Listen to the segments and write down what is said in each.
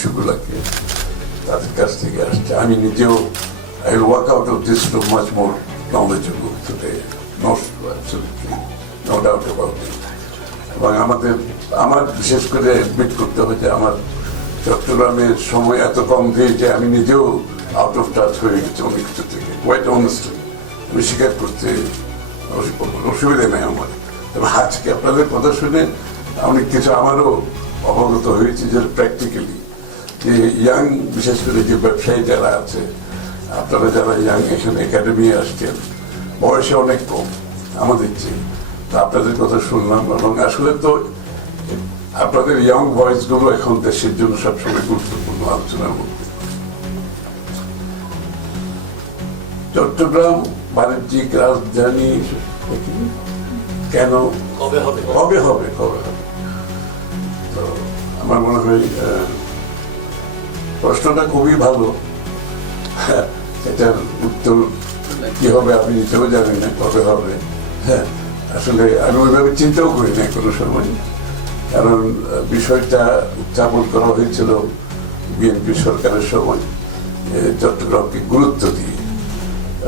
ইস্যুগুলোকে তাদের কাছ থেকে আসছে। আমি নিজেও I will walk out of this room much more knowledgeable today. Absolutely, no doubt about it. এবং আমার বিশেষ করে অ্যাডমিট করতে হয় যে আমার চট্টগ্রামের সময় এত কম দিয়ে যে আমি নিজেও আউট অফ টাচ হয়ে গেছি অনেক কিছু থেকে, কোয়াইট অনেস্টলি আমি স্বীকার করতে অসুবিধা নেই আমার। তবে আজকে আপনাদের কথা শুনে অনেক কিছু আমারও অবগত হয়েছে যে প্র্যাকটিক্যালি যে ইয়াং, বিশেষ করে যে ব্যবসায়ী যারা আছে, আপনারা যারা ইয়াং এখানে একাডেমি আসছেন, বয়সে অনেক কম আমাদের চেয়ে, তা আপনাদের কথা শুনলাম। এবং আসলে তো আপনাদের ইয়াং ভয়েস গুলো এখন দেশের জন্য সবসময় গুরুত্বপূর্ণ আলোচনার মধ্যে। চট্টগ্রাম বাণিজ্যিক রাজধানী কেন, কবে হবে তো আমার মনে হয় প্রশ্নটা খুবই ভালো। এটার উত্তর কি হবে আপনি নিজেও জানেন না কবে হবে। হ্যাঁ, আসলে আমি ওইভাবে চিন্তাও করি না কোনো সময়, কারণ বিষয়টা উত্থাপন করা হয়েছিল বিএনপি সরকারের সময় চট্টগ্রামকে গুরুত্ব দিয়ে,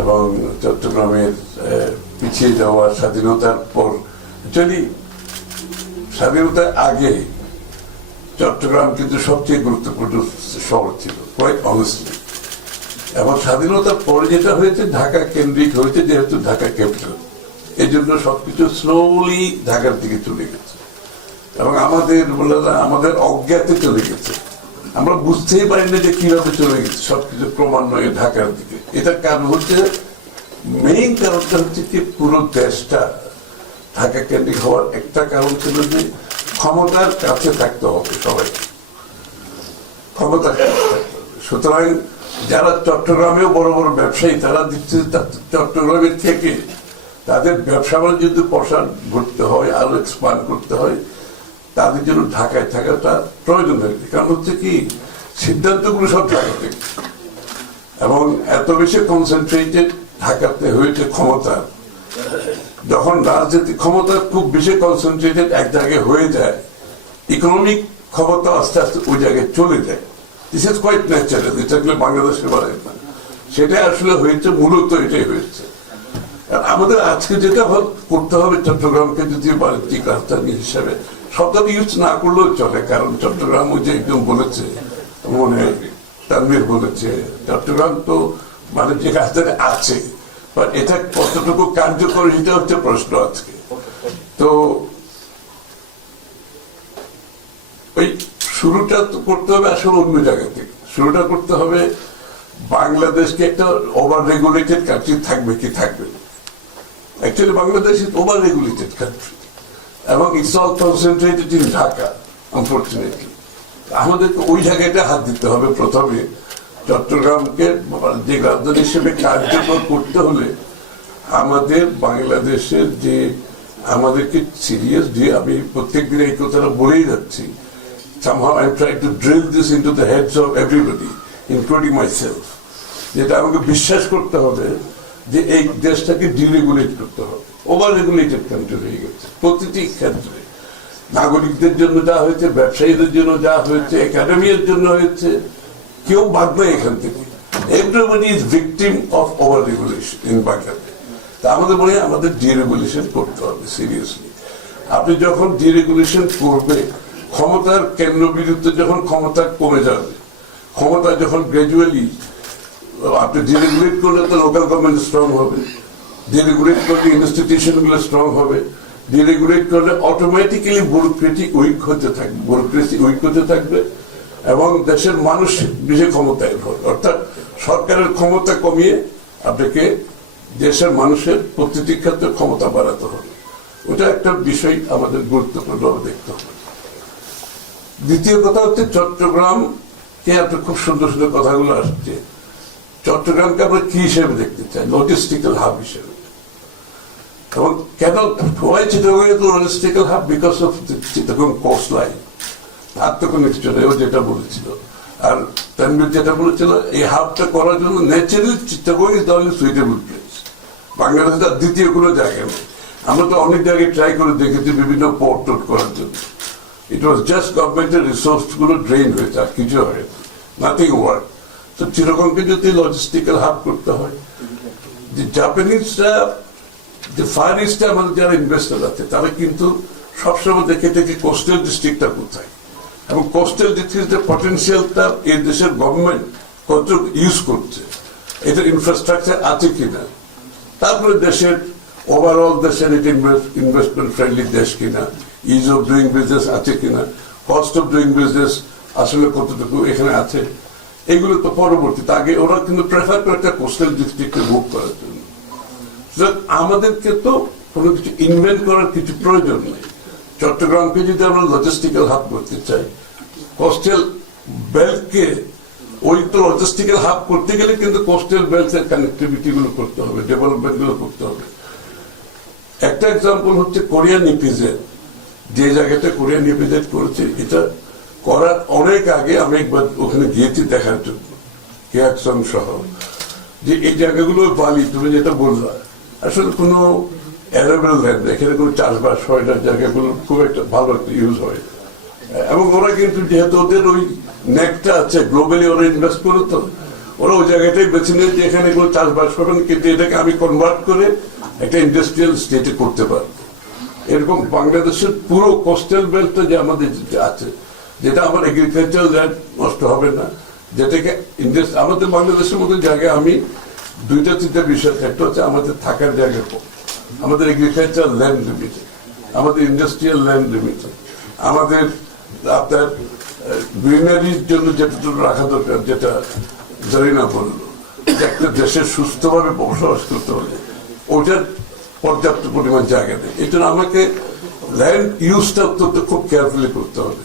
এবং চট্টগ্রামের পিছিয়ে যাওয়া স্বাধীনতার পর, অ্যাকচুয়ালি স্বাধীনতার আগে চট্টগ্রাম কিন্তু সবচেয়ে গুরুত্বপূর্ণ শহর ছিল, কোয়াইট অনেস্টলি। এবং স্বাধীনতার পরে যেটা হয়েছে ঢাকা কেন্দ্রিক হয়েছে, যেহেতু ঢাকা ক্যাপিটাল, এই জন্য সবকিছু স্লোলি ঢাকার দিকে চলে গেছে এবং আমাদের অজ্ঞাতে চলে গেছে। আমরা বুঝতেই পারি না যে কিভাবে চলে গেছে সবকিছু ক্রমান্বয়ে ঢাকার দিকে। এটার কারণ হচ্ছে, মেইন কারণটা হচ্ছে কি, পুরো দেশটা ঢাকা কেন্দ্রিক হওয়ার একটা কারণ ছিল যে ক্ষমতার কাছে থাকতে হবে সবাই, ক্ষমতার কাছে থাকতে হবে। সুতরাং যারা চট্টগ্রামেও বড় বড় ব্যবসায়ী, তারা দিচ্ছে চট্টগ্রামের থেকে তাদের ব্যবসা বাণিজ্য প্রসার করতে হয়, আরো এক্সপান্ড করতে হয়, তাদের জন্য ঢাকায় থাকাটা প্রয়োজন হয়েছে। কারণ হচ্ছে কি, সিদ্ধান্তগুলো সব ঢাকা থেকে, এবং এত বেশি কনসেন্ট্রেটেড ঢাকাতে হয়েছে ক্ষমতা। যখন রাজনৈতিক ক্ষমতা খুব বেশি কনসেন্ট্রেটেড এক জায়গায় হয়ে যায়, ইকোনমিক ক্ষমতা আস্তে আস্তে ওই জায়গায় চলে যায়। দিস ইজ কোয়াইট ন্যাচারাল, এটা বাংলাদেশের বাড়ি না, সেটাই আসলে হয়েছে, মূলত এটাই হয়েছে। আমাদের আজকে যেটা করতে হবে, চট্টগ্রামকে যদি বাণিজ্যিক রাজধানী হিসেবে শব্দটা ইউজ না করলেও চলে, কারণ চট্টগ্রাম ওই যে একদম বলেছে, মনে তানভীর বলেছে, চট্টগ্রাম তো বাণিজ্যিক রাজধানী আছে, বাট এটা কতটুকু কার্যকর, এটা হচ্ছে প্রশ্ন আজকে। তো ওই শুরুটা তো করতে হবে আসলে অন্য জায়গা থেকে, শুরুটা করতে হবে বাংলাদেশকে একটা ওভার রেগুলেটেড কান্ট্রি থাকবে কি থাকবে। Actually Bangladesh is over regulated country, এবং it's all concentrated in Dhaka unfortunately. আমাদেরকে ওই জায়গাটা হাত দিতে হবে প্রথমে। চট্টগ্রামকে যে রাজধানী হিসেবে কার্যকর করতে হলে আমাদের বাংলাদেশের যে আমাদেরকে সিরিয়াস, যে আমি প্রত্যেকদিন এই কথাটা বলেই যাচ্ছি, somehow I'm trying to drill this into the heads of everybody, including myself, যেটা আমাকে বিশ্বাস করতে হবে যে এই দেশটাকে ডিরেগুলেট করতে হবে। ওভার রেগুলেটেড কান্ট্রি হয়ে গেছে প্রতিটি ক্ষেত্রে, নাগরিকদের জন্য যা হয়েছে, ব্যবসায়ীদের জন্য যা হয়েছে, একাডেমির জন্য হয়েছে, কেউ বাদ নেই এখান থেকে। Everybody is victim of over regulation in Bangladesh. তা আমাদের মনে হয় আমাদের ডিরেগুলেশন করতে হবে সিরিয়াসলি। আপনি যখন ডিরেগুলেশন করবে, ক্ষমতার কেন্দ্রবিন্দুতে যখন ক্ষমতা কমে যাবে, ক্ষমতা যখন গ্র্যাজুয়ালি, আপনি ডিরেগুলেট করলে তো লোকাল গভর্নমেন্ট স্ট্রং হবে, ডিরেগুলেট করলে ইনস্টিটিউশন গুলো স্ট্রং হবে, ডিরেগুলেট করলে অটোমেটিক্যালি ব্যুরোক্রেটিক উইক হতে থাকবে, ব্যুরোক্রেসি উইক হতে থাকবে, এবং দেশের মানুষ বেশি ক্ষমতায় হবে। অর্থাৎ সরকারের ক্ষমতা কমিয়ে আপনাকে দেশের মানুষের প্রতিটি ক্ষেত্রে ক্ষমতা বাড়াতে হবে। ওটা একটা বিষয় আমাদের গুরুত্বপূর্ণভাবে দেখতে হবে। দ্বিতীয় কথা হচ্ছে, চট্টগ্রামকে আপনার খুব সুন্দর সুন্দর কথাগুলো আসছে, চট্টগ্রামকে আমরা কি হিসেবে দেখতে চাই, লজিস্টিক্যাল হাব হিসেবে। এবং কেন logistical hub? Because of Chittagong coastline. আর তো কোনো কিছু নেই, ও যেটা বলেছিল। আর তানভীর যেটা বলেছিল, এই হাবটা করার জন্য naturally Chittagong is the only suitable place. বাংলাদেশের দ্বিতীয় কোনো জায়গা নেই। আমরা তো অনেক জায়গায় ট্রাই করে দেখেছি বিভিন্ন পোর্ট টোট করার জন্য, ইট ওয়াজ জাস্ট গভর্নমেন্টের রিসোর্স গুলো ড্রেন হয়েছে, আর কিছু হয় নাথিং ওয়ার্ক। তো চিরকমকে যদি লজিস্টিক্যাল হাব করতে হয়, যে জাপানিজরা, যে ফার ইস্টে আমাদের যারা ইনভেস্টর আছে তারা কিন্তু সবসময় দেখে থাকে কোস্টাল ডিস্ট্রিক্টটা কোথায়, এবং কোস্টাল ডিস্ট্রিক্টের পটেনশিয়ালটা এই দেশের গভর্নমেন্ট কত ইউজ করছে, এটার ইনফ্রাস্ট্রাকচার আছে কিনা, তারপরে দেশের ওভারঅল দেশের এটা ইনভেস্টমেন্ট ফ্রেন্ডলি দেশ কিনা, ইজ অফ ডুইং বিজনেস আছে কিনা, কস্ট অফ ডুইং বিজনেস আসলে কতটুকু এখানে আছে, এগুলো তো পরবর্তীতে। আগে ওরা কিন্তু প্রেফার করে একটা কোস্টাল ডিস্ট্রিক্টে মুভ করার জন্য। আমাদেরকে তো কোনো কিছু ইনভেন্ট করার কিছু প্রয়োজন নেই। চট্টগ্রামকে যদি আমরা লজিস্টিক্যাল হাব করতে চাই, কোস্টাল বেল্টকে ওই তো লজিস্টিক্যাল হাব করতে গেলে কিন্তু কোস্টাল বেল্টের কানেক্টিভিটি গুলো করতে হবে, ডেভেলপমেন্ট গুলো করতে হবে। একটা এক্সাম্পল হচ্ছে কোরিয়ান ইপিজেড, যে জায়গাটা কোরিয়ান ইপিজেড করেছে, এটা করার অনেক আগে আমি একবার ওখানে গিয়েছি দেখার জন্য, কেয়াকসন সহ, যে এই জায়গাগুলো বালি, তুমি যেটা বললা, আসলে কোনো অ্যারেবল ল্যান্ড, এখানে কোনো চাষবাস হয় না, জায়গাগুলো খুব একটা ভালো একটা ইউজ হয়। এবং ওরা কিন্তু যেহেতু ওদের ওই নেকটা আছে, গ্লোবালি ওরা ইনভেস্ট করে, তো ওরা ওই জায়গাটাই বেছে নিয়ে যে এখানে কোনো চাষবাস করবেন, কিন্তু এটাকে আমি কনভার্ট করে একটা ইন্ডাস্ট্রিয়াল স্টেটে করতে পারবো। এরকম বাংলাদেশের পুরো কোস্টাল বেল্টটা যে আমাদের আছে, যেটা আমার এগ্রিকালচার ল্যান্ড নষ্ট হবে না, যেটাকে আমাদের বাংলাদেশের মতো জায়গায় আমি দুইটা তিনটা বিষয়, একটা হচ্ছে আমাদের থাকার জায়গা কম, আমাদের এগ্রিকালচার ল্যান্ড লিমিটেড, আমাদের ইন্ডাস্ট্রিয়াল ল্যান্ড লিমিটেড, আমাদের আপনার গ্রিনারির জন্য যেটা রাখা দরকার, যেটা জারিনা বললো, একটা দেশের সুস্থভাবে বসবাস করতে হলে ওটার পর্যাপ্ত পরিমাণ জায়গা নেই। এই জন্য আমাকে ল্যান্ড ইউজটা অত্যন্ত খুব কেয়ারফুলি করতে হবে।